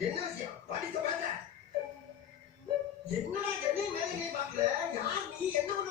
என்ன விஷயம்? படிக்க மாட்டேன். என்னடா என்னையும் மேலே பாக்கல? யார் நீ? என்ன பண்ண